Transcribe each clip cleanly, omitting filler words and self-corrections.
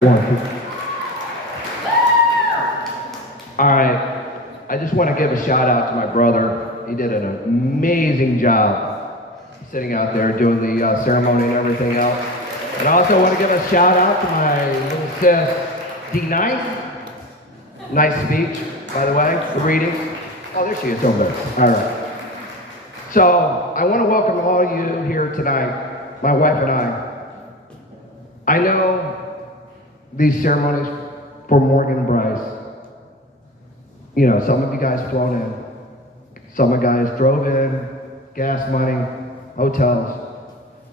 One. All right. I just want to give a shout out to my brother. He did an amazing job sitting out there doing the ceremony and everything else. And I also want to give a shout out to my little sis, D Nice. Nice speech, by the way, the reading. Oh, there she is over there. All right. So I want to welcome all of you here tonight, my wife and I. I know these ceremonies for Morgan Bryce. You know, some of you guys flown in. Some of you guys drove in, gas money, hotels.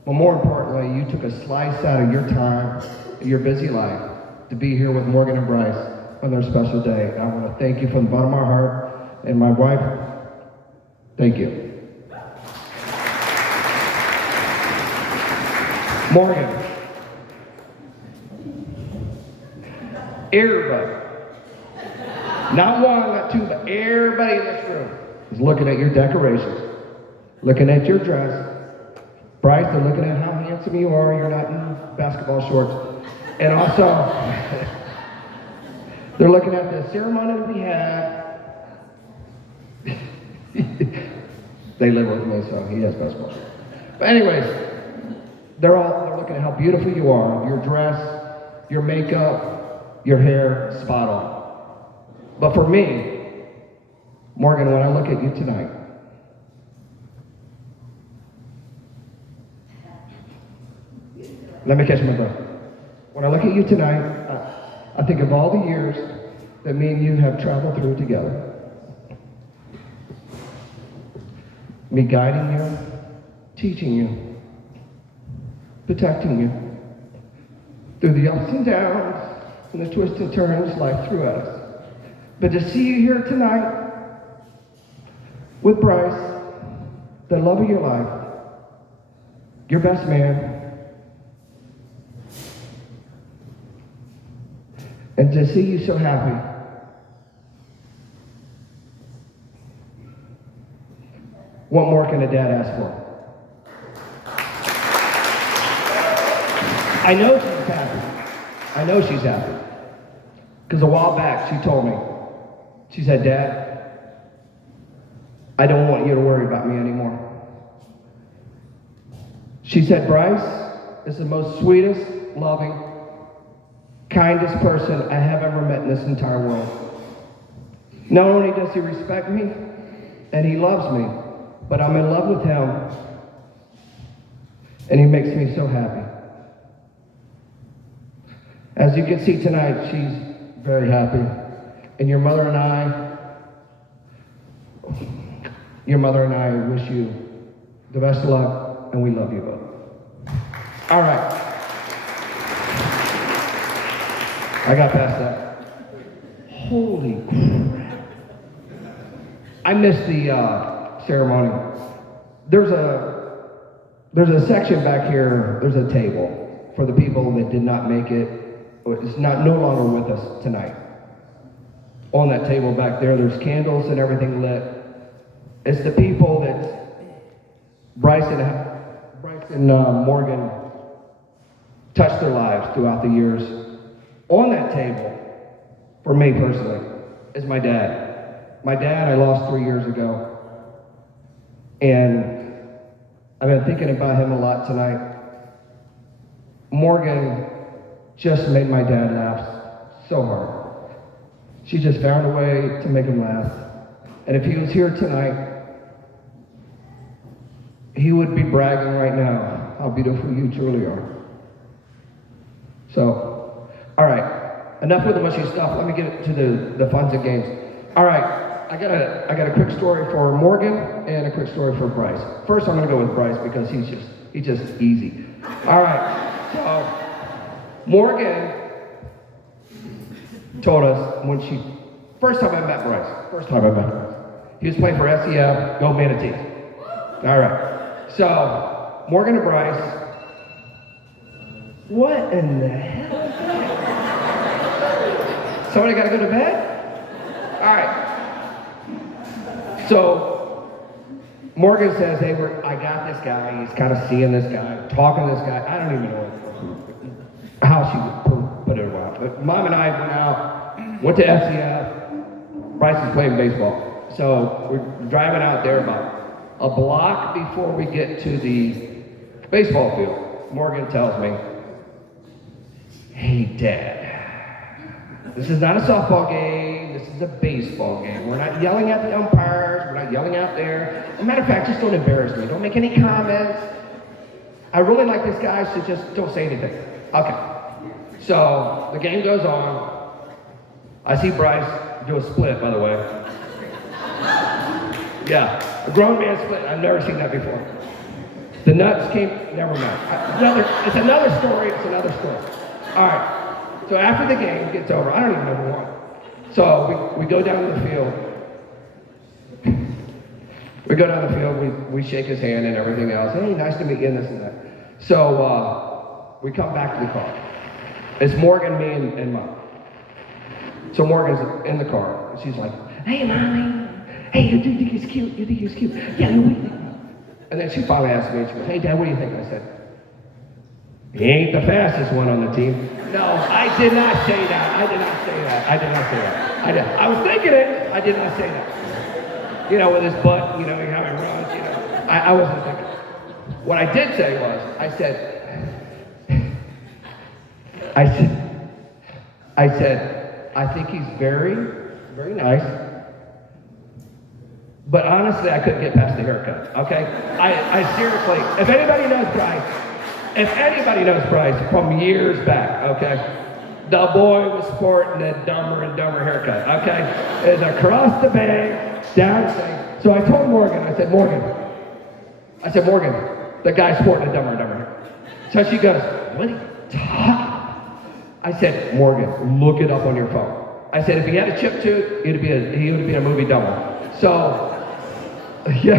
But more importantly, you took a slice out of your time, your busy life, to be here with Morgan and Bryce on their special day. And I want to thank you from the bottom of my heart. And my wife, thank you. Morgan. Everybody, not one, not two, but everybody in this room is looking at your decorations, looking at your dress. Bryce, they're looking at how handsome you are. You're not in basketball shorts. And also, they're looking at the ceremony that we had. They live with me, so he has basketball shorts. But anyways, they're looking at how beautiful you are, your dress, your makeup, your hair, spot on. But for me, Morgan, when I look at you tonight, let me catch my breath. When I look at you tonight, I think of all the years that me and you have traveled through together. Me guiding you, teaching you, protecting you through the ups and downs, and the twists and turns life threw at us. But to see you here tonight with Bryce, the love of your life, your best man, and to see you so happy, what more can a dad ask for? I know she's happy. I know she's happy. Because a while back, she told me, she said, Dad, I don't want you to worry about me anymore. She said, Bryce is the most sweetest, loving, kindest person I have ever met in this entire world. Not only does he respect me, and he loves me, but I'm in love with him, and he makes me so happy. As you can see tonight, she's very happy. And your mother and I wish you the best of luck, and we love you both. All right. I got past that. Holy crap. I missed the ceremony. There's a section back here, there's a table for the people that did not make it. It's no longer with us tonight. On that table back there, there's candles and everything lit. It's the people that Bryce and Morgan touched their lives throughout the years. On that table, for me personally, is my dad. My dad I lost 3 years ago. And I've been thinking about him a lot tonight. Morgan just made my dad laugh so hard. She just found a way to make him laugh. And if he was here tonight, he would be bragging right now how beautiful you truly are. So, all right, enough with the mushy stuff. Let me get to the funs and games. All right, I got a quick story for Morgan and a quick story for Bryce. First, I'm gonna go with Bryce because he's just easy. All right, so Morgan told us when first time I met Bryce, he was playing for SEF, go Manatees. All right, so Morgan and Bryce, what in the hell is that? Somebody gotta go to bed? All right, so Morgan says, hey, I got this guy, he's kind of seeing this guy, talking to this guy, I don't even know how she would put it away. But Mom and I went out, went to SCF. Bryce is playing baseball. So we're driving out there about a block before we get to the baseball field. Morgan tells me, "Hey, Dad, this is not a softball game. This is a baseball game. We're not yelling at the umpires. We're not yelling out there. As a matter of fact, just don't embarrass me. Don't make any comments. I really like this guy, so just don't say anything." Okay. So the game goes on. I see Bryce do a split, by the way. Yeah, a grown man split. I've never seen that before. The nuts came, never mind. It's another story. All right. So after the game gets over, I don't even know who won. So we go down to the field. We shake his hand and everything else. Hey, nice to meet you, and this and that. So we come back to the car. It's Morgan, me, and Mom. So Morgan's in the car. And she's like, "Hey, Mommy. Hey, you think he's cute? You think he's cute? Yeah, what do you think?" And then she finally asked me, she goes, "Hey, Dad, what do you think?" I said, "He ain't the fastest one on the team." No, I did not say that. I was thinking it. I did not say that. You know, with his butt, you know, how he runs, you know. I wasn't thinking. What I did say was, I said, I think he's very, very nice. But honestly, I couldn't get past the haircut, okay? I seriously, if anybody knows Bryce from years back, okay? The boy was sporting a Dumber and Dumber haircut, okay? It's across the bang, down the thing. So I told Morgan, I said, Morgan, the guy's sporting a Dumber and Dumber haircut. So she goes, "What are you talking?" I said, "Morgan, look it up on your phone." I said, if he had a chip tooth, he would have been a movie double. So, yeah,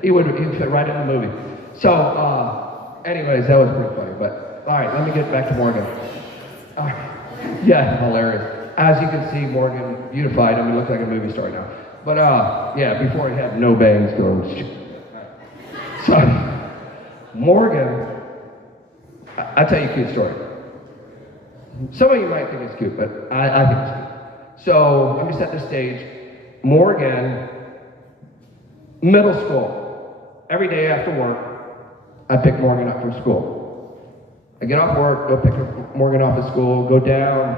he would fit right in the movie. So, anyways, that was pretty funny. But, all right, let me get back to Morgan. All right. Yeah, hilarious. As you can see, Morgan beautified him. He looks like a movie star now. But, yeah, before he had no bangs going. So, Morgan, I'll tell you a cute story. Some of you might think it's cute, but I think it's cute. So let me set the stage. Morgan, middle school. Every day after work, I pick Morgan up from school. I get off work, go pick Morgan off at school, go down.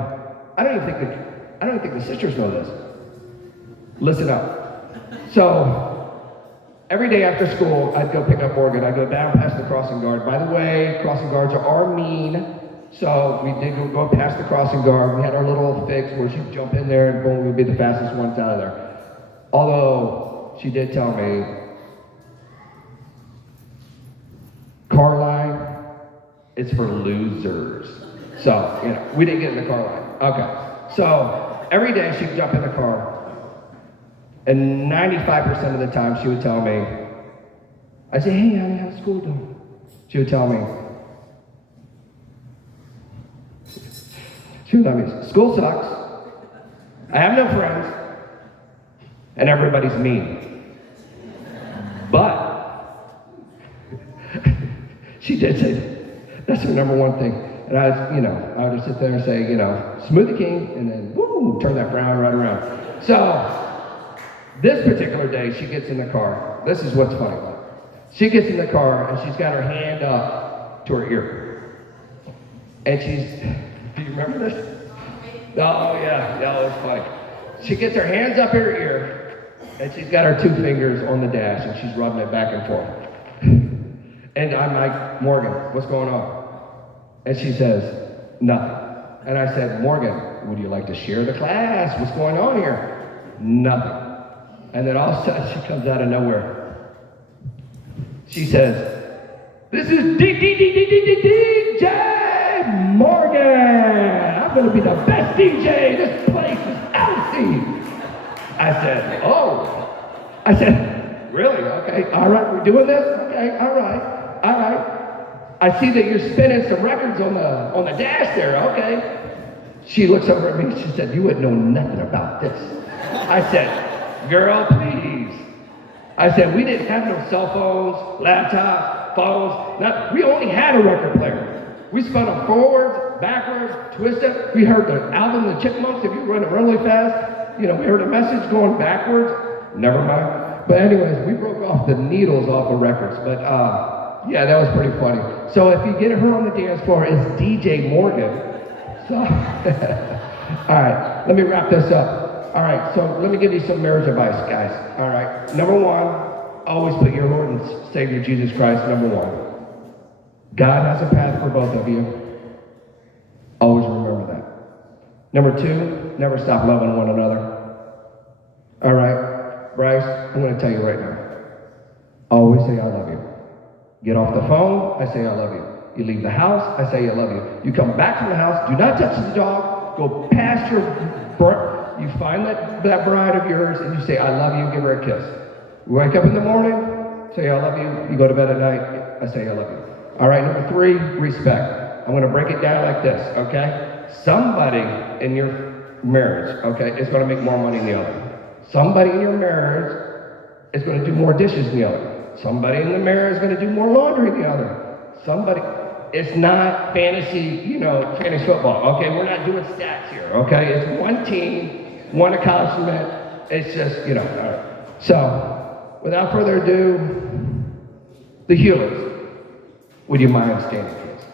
I don't even think the sisters know this. Listen up. So every day after school, I'd go pick up Morgan. I'd go down past the crossing guard. By the way, crossing guards are mean. So we did go past the crossing guard. We had our little fix where she'd jump in there and boom, we'd be the fastest ones out of there. Although she did tell me, car line is for losers. So, you know, we didn't get in the car line. Okay. So every day she'd jump in the car, and 95% of the time she would tell me, I say, "Hey, honey, how's school doing?" She would tell me, "School sucks. I have no friends, and everybody's mean." But she did say that's her number one thing. And I would just sit there and say, Smoothie King, and then woo, turn that frown right around. So this particular day, she gets in the car. This is what's funny. She gets in the car and she's got her hand up to her ear, and she's. Do you remember this? Oh, yeah, it was funny. She gets her hands up her ear, and she's got her 2 fingers on the dash, and she's rubbing it back and forth. And I'm like, "Morgan, what's going on?" And she says, "Nothing." And I said, "Morgan, would you like to share the class? What's going on here?" "Nothing." And then all of a sudden, she comes out of nowhere. She says, "This is DJ Morgan. I'm going to be the best DJ. This place is empty." I said, "Oh." I said, "Really? Okay. All right. We're doing this? Okay. All right. I see that you're spinning some records on the dash there. Okay." She looks over at me and she said, "You wouldn't know nothing about this." I said, "Girl, please." I said, "We didn't have no cell phones, laptops, phones. We only had a record player. We spun them forwards backwards, twisted. We heard the Alvin and the Chipmunks, if you run it really fast. We heard a message going backwards. Never mind. But anyways, we broke off the needles off the records. But yeah, that was pretty funny. So if you get her on the dance floor, it's DJ Morgan. So, all right, let me wrap this up. All right, so let me give you some marriage advice, guys. All right, number one, always put your Lord and Savior Jesus Christ number one. God has a path for both of you. Always remember that. Number two, never stop loving one another. All right, Bryce, I'm going to tell you right now. Always say I love you. Get off the phone, I say I love you. You leave the house, I say I love you. You come back from the house, do not touch the dog, go past you find that bride of yours and you say I love you, give her a kiss. You wake up in the morning, say I love you. You go to bed at night, I say I love you. All right, number three, respect. I'm going to break it down like this, okay? Somebody in your marriage, okay, is going to make more money than the other. Somebody in your marriage is going to do more dishes than the other. Somebody in the marriage is going to do more laundry than the other. It's not fantasy, fantasy football, okay? We're not doing stats here, okay? It's one team, one accomplishment. It's just, all right. So, without further ado, the Hewletts. Would you mind standing, please?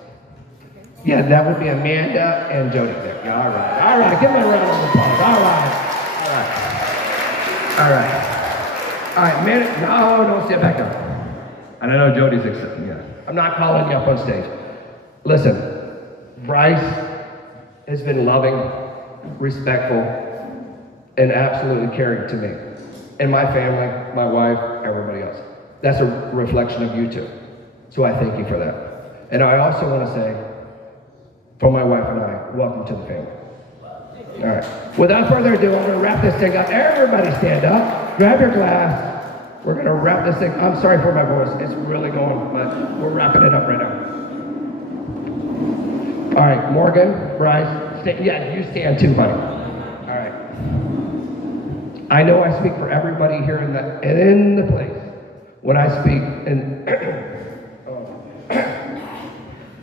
Yeah, that would be Amanda and Jody there. Yeah, all right. Give me a round of applause. All right, man. No, don't sit back down. And I know Jody's excited. Yeah. I'm not calling you up on stage. Listen, Bryce has been loving, respectful, and absolutely caring to me. And my family, my wife, everybody else. That's a reflection of you two. So I thank you for that. And I also want to say, for my wife and I, welcome to the family. All right. Without further ado, I'm going to wrap this thing up. Everybody stand up. Grab your glass. We're going to wrap this thing. I'm sorry for my voice. It's really going, but we're wrapping it up right now. All right, Morgan, Bryce, you stand too, buddy. All right. I know I speak for everybody here in the place when I speak, and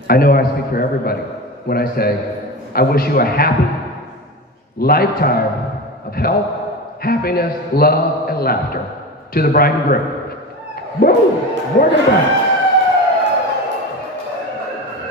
I know I speak for everybody when I say, I wish you a happy lifetime of health, happiness, love, and laughter. To the bride and groom. Woo! Morgan Bryce.